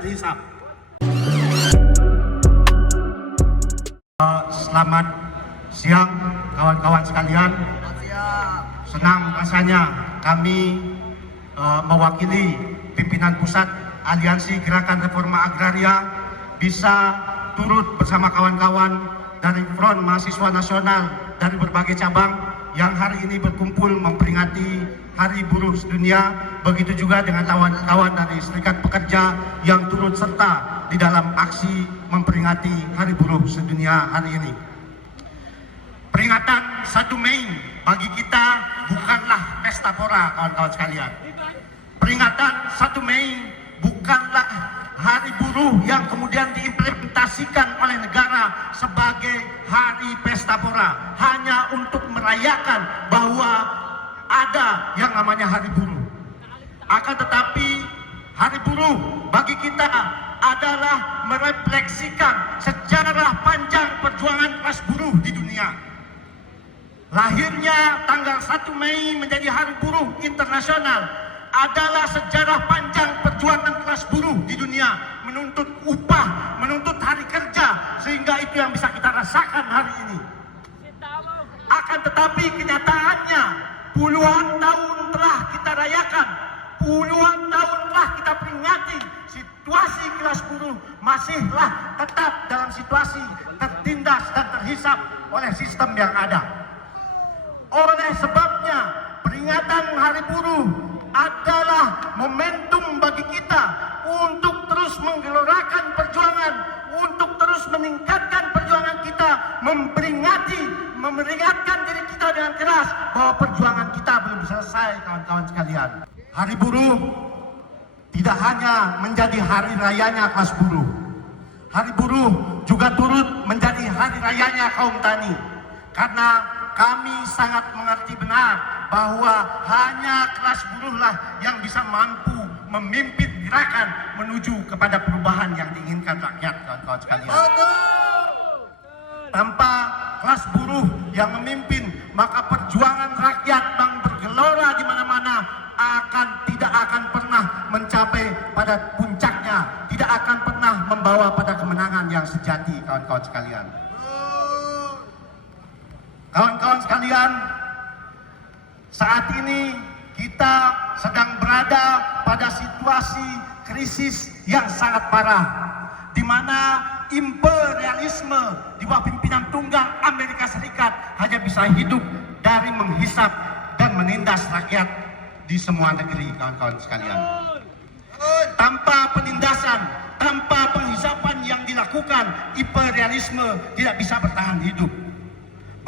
terhisap. Selamat siang kawan-kawan sekalian. Senang rasanya kami mewakili pimpinan pusat Aliansi Gerakan Reforma Agraria bisa turut bersama kawan-kawan dari Front Mahasiswa Nasional dari berbagai cabang yang hari ini berkumpul memperingati Hari Buruh Sedunia. Begitu juga dengan kawan-kawan dari Serikat Pekerja yang turut serta di dalam aksi memperingati Hari Buruh Sedunia hari ini. Peringatan 1 Mei bagi kita bukanlah pesta pora, kawan-kawan sekalian. Peringatan 1 Mei bukanlah hari buruh yang kemudian diimplementasikan oleh negara sebagai hari pesta pora hanya untuk merayakan bahwa ada yang namanya hari buruh. Akan tetapi hari buruh bagi kita adalah merefleksikan sejarah panjang perjuangan kelas buruh di dunia. Lahirnya tanggal 1 Mei menjadi Hari Buruh Internasional adalah sejarah panjang perjuangan kelas buruh di dunia, menuntut upah, menuntut hari kerja, sehingga itu yang bisa kita rasakan hari ini. Akan tetapi kenyataannya puluhan tahun telah kita rayakan, puluhan tahun telah kita peringati, situasi kelas buruh masihlah tetap dalam situasi tertindas dan terhisap oleh sistem yang ada. Oleh sebabnya peringatan Hari Buruh adalah momentum bagi kita untuk terus menggelorakan perjuangan, untuk terus meningkatkan perjuangan kita, memperingatkan diri kita dengan keras bahwa perjuangan kita belum selesai, kawan-kawan sekalian. Hari Buruh tidak hanya menjadi hari rayanya kelas buruh. Hari Buruh juga turut menjadi hari rayanya kaum tani. Karena kami sangat mengerti benar bahwa hanya kelas buruhlah yang bisa mampu memimpin gerakan menuju kepada perubahan yang diinginkan rakyat, kawan-kawan sekalian. Tanpa kelas buruh yang memimpin, maka perjuangan rakyat yang bergelora di mana-mana tidak akan pernah mencapai pada puncaknya, tidak akan pernah membawa pada kemenangan yang sejati, kawan-kawan sekalian. Kawan-kawan sekalian, saat ini kita sedang berada pada situasi krisis yang sangat parah, di mana imperialisme di bawah pimpinan tunggal Amerika Serikat hanya bisa hidup dari menghisap dan menindas rakyat di semua negeri, kawan-kawan sekalian. Tanpa penindasan, tanpa penghisapan yang dilakukan, imperialisme tidak bisa bertahan hidup.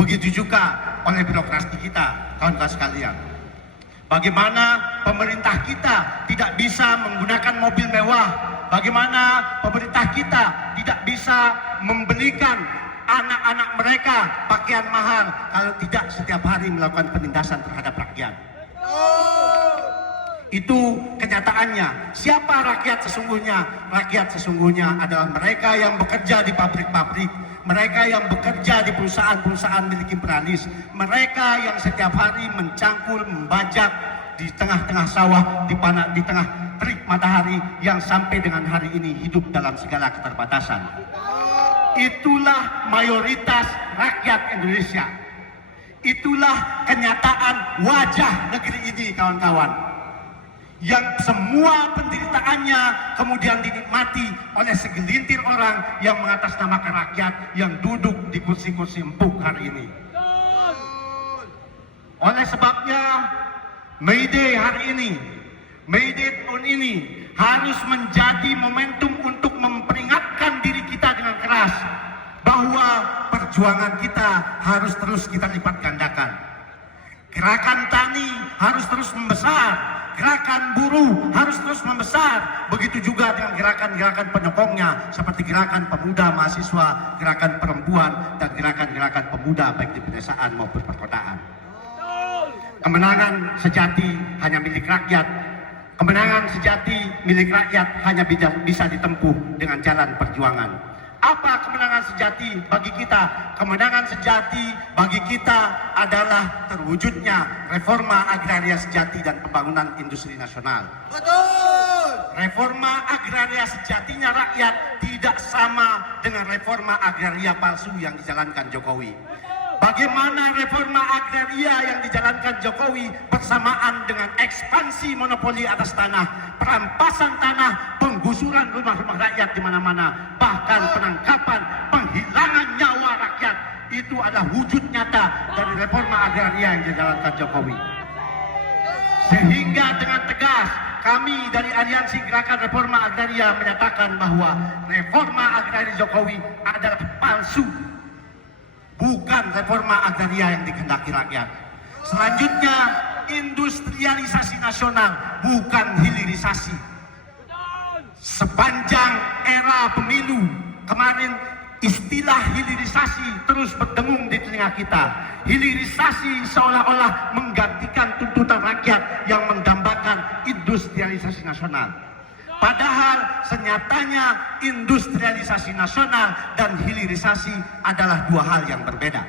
Begitu juga oleh birokrasi kita, kawan-kawan sekalian. Bagaimana pemerintah kita tidak bisa menggunakan mobil mewah, bagaimana pemerintah kita tidak bisa membelikan anak-anak mereka pakaian mahal kalau tidak setiap hari melakukan penindasan terhadap rakyat. Itu kenyataannya. Siapa rakyat sesungguhnya? Rakyat sesungguhnya adalah mereka yang bekerja di pabrik-pabrik, mereka yang bekerja di perusahaan-perusahaan milik imperialis, mereka yang setiap hari mencangkul, membajak di tengah-tengah sawah, di tengah terik matahari yang sampai dengan hari ini hidup dalam segala keterbatasan. Itulah mayoritas rakyat Indonesia. Itulah kenyataan wajah negeri ini, kawan-kawan. Yang semua penderitaannya kemudian dinikmati oleh segelintir orang yang mengatasnamakan rakyat yang duduk di kursi-kursi empuk hari ini. Oleh sebabnya, May Day hari ini, May Day tahun ini harus menjadi momentum untuk memperingatkan diri kita dengan keras bahwa perjuangan kita harus terus kita lipat gandakan. Gerakan tani harus terus membesar, gerakan buruh harus terus membesar. Begitu juga dengan gerakan-gerakan penyokongnya seperti gerakan pemuda mahasiswa, gerakan perempuan, dan gerakan-gerakan pemuda baik di pedesaan maupun perkotaan. Kemenangan sejati hanya milik rakyat. Kemenangan sejati milik rakyat hanya bisa ditempuh dengan jalan perjuangan. Apa kemenangan sejati bagi kita? Kemenangan sejati bagi kita adalah terwujudnya reforma agraria sejati dan pembangunan industri nasional. Betul. reforma agraria sejatinya rakyat tidak sama dengan reforma agraria palsu yang dijalankan Jokowi. Bagaimana reforma agraria yang dijalankan Jokowi bersamaan dengan ekspansi monopoli atas tanah, perampasan tanah, penggusuran rumah-rumah rakyat di mana-mana, bahkan penangkapan, penghilangan nyawa rakyat, itu adalah wujud nyata dari reforma agraria yang dijalankan Jokowi. Sehingga dengan tegas kami dari Aliansi Gerakan Reforma Agraria menyatakan bahwa reforma agraria Jokowi adalah palsu, bukan reforma agraria yang dikehendaki rakyat. Selanjutnya, industrialisasi nasional, bukan hilirisasi. Sepanjang era pemilu kemarin, istilah hilirisasi terus berdengung di telinga kita. Hilirisasi seolah-olah menggantikan tuntutan rakyat yang mendambakan industrialisasi nasional. Padahal senyatanya industrialisasi nasional dan hilirisasi adalah dua hal yang berbeda.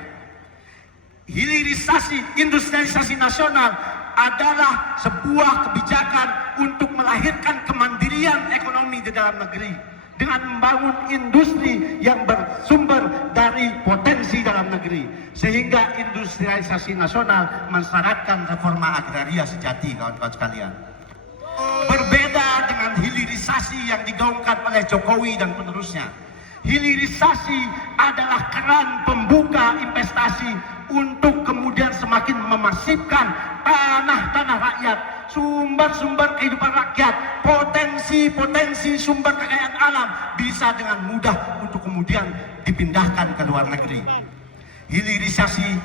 Industrialisasi nasional adalah sebuah kebijakan untuk melahirkan kemandirian ekonomi di dalam negeri dengan membangun industri yang bersumber dari potensi dalam negeri, sehingga industrialisasi nasional mensyaratkan reforma agraria sejati, kawan-kawan sekalian. Berbeda dengan hilirisasi yang digaungkan oleh Jokowi dan penerusnya. Hilirisasi adalah keran pembuka investasi untuk kemudian semakin memasifkan tanah-tanah rakyat, sumber-sumber kehidupan rakyat, potensi-potensi sumber kekayaan alam bisa dengan mudah untuk kemudian dipindahkan ke luar negeri. Hilirisasi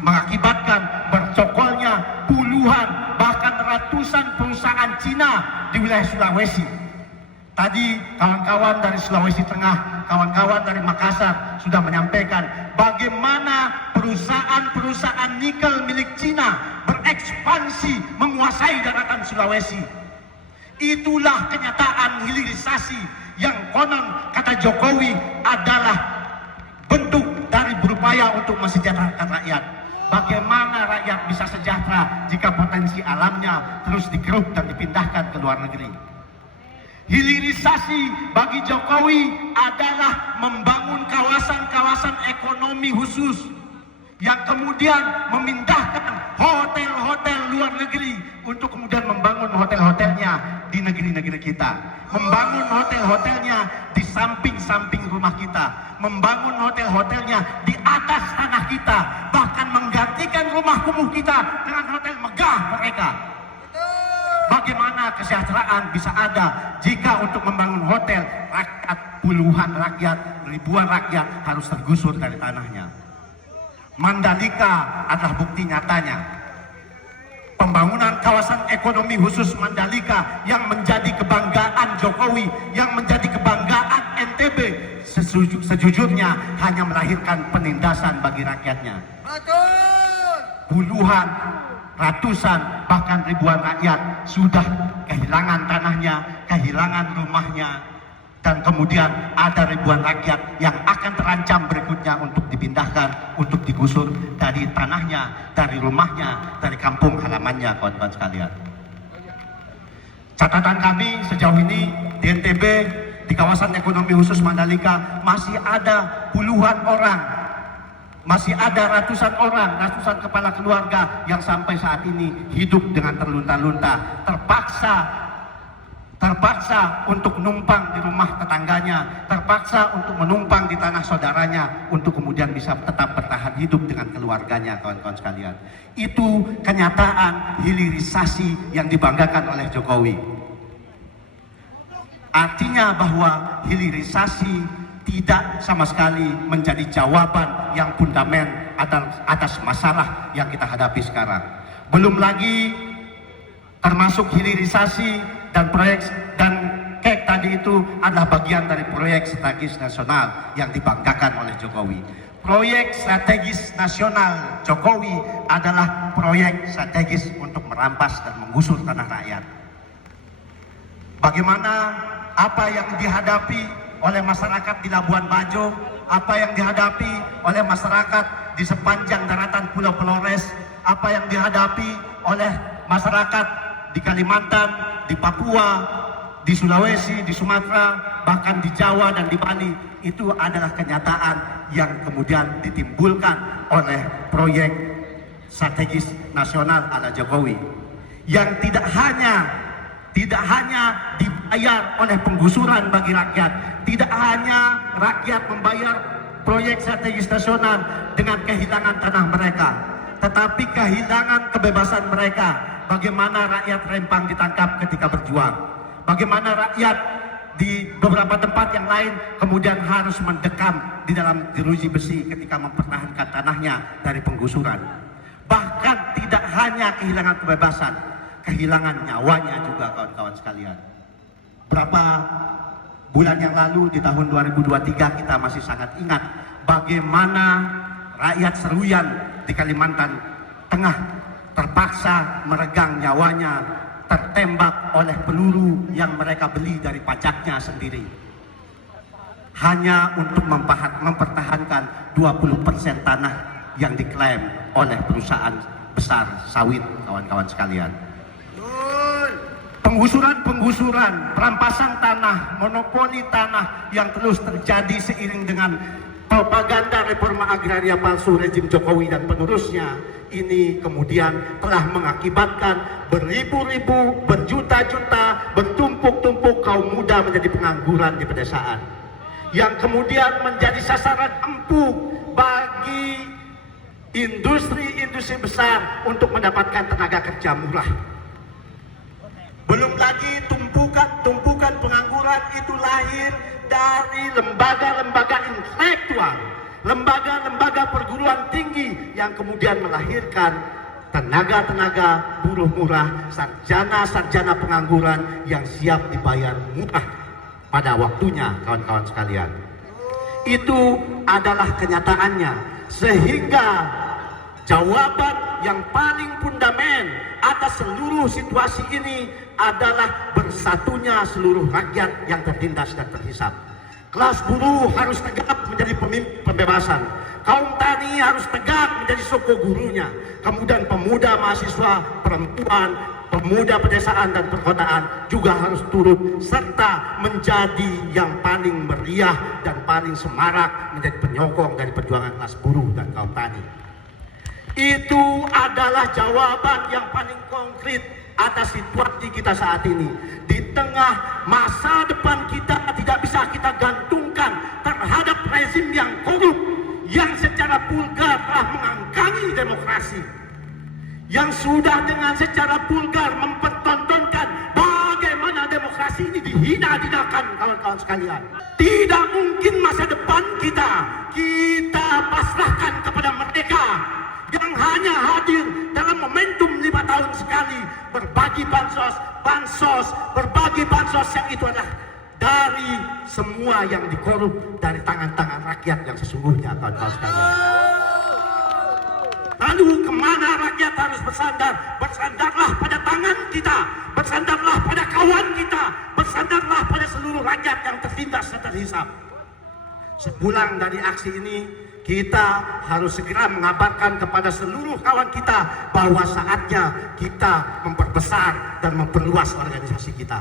mengakibatkan bercokolnya puluhan bahkan ratusan perusahaan Cina di wilayah Sulawesi. Tadi kawan-kawan dari Sulawesi Tengah, kawan-kawan dari Makassar sudah menyampaikan bagaimana perusahaan-perusahaan nikel milik Cina berekspansi menguasai daratan Sulawesi. Itulah kenyataan hilirisasi yang konon kata Jokowi adalah bentuk dari berupaya untuk mensejahterakan rakyat. Bagaimana rakyat bisa sejahtera jika potensi alamnya terus dikeruk dan dipindahkan ke luar negeri? Hilirisasi bagi Jokowi adalah membangun kawasan-kawasan ekonomi khusus yang kemudian memindahkan hotel-hotel luar negeri untuk kemudian membangun hotel-hotelnya di negeri-negeri kita, membangun hotel-hotelnya di samping-samping rumah kita, membangun hotel-hotelnya di atas tanah kita, bahkan menggantikan rumah kumuh kita dengan hotel megah mereka. Bagaimana kesejahteraan bisa ada jika untuk membangun hotel rakyat, puluhan rakyat, ribuan rakyat harus tergusur dari tanahnya? Mandalika adalah bukti nyatanya. Pembangunan kawasan ekonomi khusus Mandalika yang menjadi kebanggaan Jokowi, yang menjadi kebanggaan NTB, sejujurnya hanya melahirkan penindasan bagi rakyatnya. Betul. Puluhan, ratusan, bahkan ribuan rakyat sudah kehilangan tanahnya, kehilangan rumahnya, dan kemudian ada ribuan rakyat yang akan terancam berikutnya untuk dipindahkan, untuk digusur dari tanahnya, dari rumahnya, dari kampung halamannya, kawan-kawan sekalian. Catatan kami sejauh ini di NTB, di kawasan ekonomi khusus Mandalika, masih ada puluhan orang, masih ada ratusan orang, ratusan kepala keluarga yang sampai saat ini hidup dengan terlunta-lunta, terpaksa untuk numpang di rumah tetangganya, terpaksa untuk menumpang di tanah saudaranya, untuk kemudian bisa tetap bertahan hidup dengan keluarganya, kawan-kawan sekalian. Itu kenyataan hilirisasi yang dibanggakan oleh Jokowi. Artinya bahwa hilirisasi tidak sama sekali menjadi jawaban yang fundamental atas masalah yang kita hadapi sekarang. Belum lagi termasuk hilirisasi dan proyek dan KEK tadi itu adalah bagian dari proyek strategis nasional yang dibanggakan oleh Jokowi. Proyek strategis nasional Jokowi adalah proyek strategis untuk merampas dan menggusur tanah rakyat. Bagaimana apa yang dihadapi oleh masyarakat di Labuan Bajo, apa yang dihadapi oleh masyarakat di sepanjang daratan Pulau Flores, apa yang dihadapi oleh masyarakat di Kalimantan, di Papua, di Sulawesi, di Sumatera, bahkan di Jawa dan di Bali, itu adalah kenyataan yang kemudian ditimbulkan oleh proyek strategis nasional ala Jokowi, yang tidak hanya dibayar oleh penggusuran bagi rakyat, tidak hanya rakyat membayar proyek strategis nasional dengan kehilangan tanah mereka, tetapi kehilangan kebebasan mereka. Bagaimana rakyat Rempang ditangkap ketika berjuang, bagaimana rakyat di beberapa tempat yang lain kemudian harus mendekam di dalam jeruji besi ketika mempertahankan tanahnya dari penggusuran. Bahkan tidak hanya kehilangan kebebasan, kehilangan nyawanya juga, kawan-kawan sekalian. Berapa bulan yang lalu di tahun 2023 kita masih sangat ingat bagaimana rakyat Seruyan di Kalimantan Tengah terpaksa meregang nyawanya, tertembak oleh peluru yang mereka beli dari pajaknya sendiri, hanya untuk mempertahankan 20% tanah yang diklaim oleh perusahaan besar sawit, kawan-kawan sekalian. Penggusuran, perampasan tanah, monopoli tanah yang terus terjadi seiring dengan propaganda reforma agraria palsu rezim Jokowi dan penerusnya, ini kemudian telah mengakibatkan beribu-ribu, berjuta-juta, bertumpuk-tumpuk kaum muda menjadi pengangguran di pedesaan, yang kemudian menjadi sasaran empuk bagi industri-industri besar untuk mendapatkan tenaga kerja murah. Belum lagi tumpukan pengangguran itu lahir dari lembaga-lembaga intelektual, lembaga-lembaga perguruan tinggi yang kemudian melahirkan tenaga-tenaga buruh murah, sarjana-sarjana pengangguran yang siap dibayar murah pada waktunya, kawan-kawan sekalian. Itu adalah kenyataannya, sehingga jawaban yang paling fundamental atas seluruh situasi ini adalah bersatunya seluruh rakyat yang tertindas dan terhisap. Kelas buruh harus tegak menjadi pemimpin pembebasan. Kaum tani harus tegak menjadi soko gurunya. Kemudian pemuda, mahasiswa, perempuan, pemuda pedesaan dan perkotaan juga harus turut serta menjadi yang paling meriah dan paling semarak menjadi penyokong dari perjuangan kelas buruh dan kaum tani. Itu adalah jawaban yang paling konkret atas situasi kita saat ini. Di tengah masa depan kita tidak bisa kita gantungkan terhadap rezim yang korup, yang secara vulgar telah mengangkangi demokrasi, yang sudah dengan secara vulgar mempertontonkan bagaimana demokrasi ini dihina-hinakan, kawan-kawan sekalian. Tidak mungkin masa depan kita pasrahkan kepada mereka yang hanya hadir dalam momentum 5 tahun sekali berbagi bansos, berbagi bansos yang itu adalah dari semua yang dikorup dari tangan-tangan rakyat yang sesungguhnya, kawan-kawan sekalian. Lalu kemana rakyat harus bersandar? Bersandarlah pada tangan kita, bersandarlah pada kawan kita, bersandarlah pada seluruh rakyat yang tertindas dan terhisap. Sepulang dari aksi ini, kita harus segera mengabarkan kepada seluruh kawan kita bahwa saatnya kita memperbesar dan memperluas organisasi kita.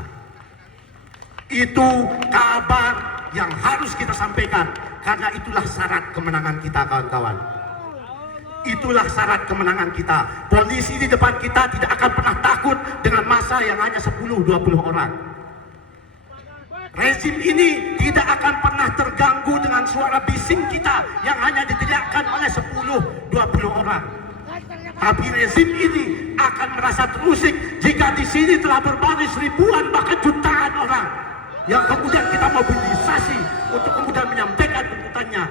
Itu kabar yang harus kita sampaikan, karena itulah syarat kemenangan kita, kawan-kawan. Itulah syarat kemenangan kita. Polisi di depan kita tidak akan pernah takut dengan massa yang hanya 10-20 orang. Rezim ini tidak akan pernah terganggu dengan suara bising kita yang hanya diteriakkan oleh 10-20 orang. Tapi rezim ini akan merasa terusik jika di sini telah berbaris ribuan bahkan jutaan orang yang kemudian kita mobilisasi untuk kemudian menyampaikan tuntutannya.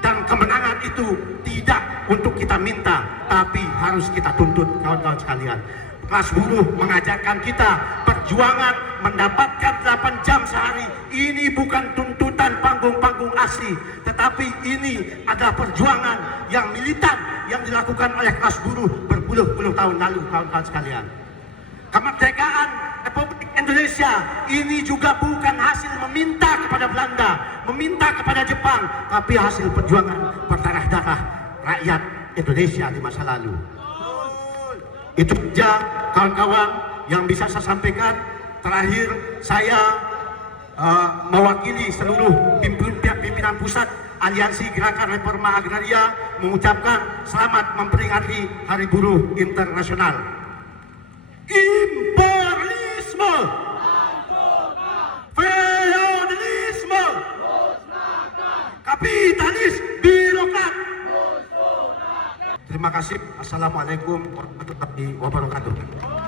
Dan kemenangan itu tidak untuk kita minta, tapi harus kita tuntut, kawan-kawan sekalian. Kelas buruh mengajarkan kita perjuangan mendapatkan 8 jam sehari. Ini bukan tuntutan panggung-panggung asli, tetapi ini adalah perjuangan yang militan yang dilakukan oleh kelas buruh berpuluh-puluh tahun lalu, kawan-kawan sekalian. Kemerdekaan Republik Indonesia ini juga bukan hasil meminta kepada Belanda, meminta kepada Jepang, tapi hasil perjuangan berdarah-darah rakyat Indonesia di masa lalu. Itu saja, kawan-kawan, yang bisa saya sampaikan. Terakhir, saya mewakili seluruh pimpinan pusat Aliansi Gerakan Reforma Agraria mengucapkan selamat memperingati Hari Buruh Internasional. Imperialisme, feodalisme, kapitalis, birokrat. Terima kasih. Assalamualaikum warahmatullahi wabarakatuh.